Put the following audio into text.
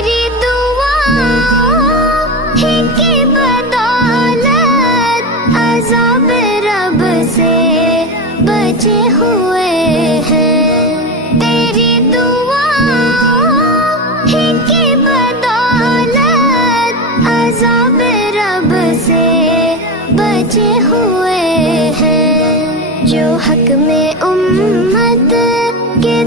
तेरी दुआओं ही की बदौलत अज़ाब रब से बचे हुए हैं। तेरी दुआओं ही की बदौलत अज़ाब रब से बचे हुए हैं। जो हक में उम्मत के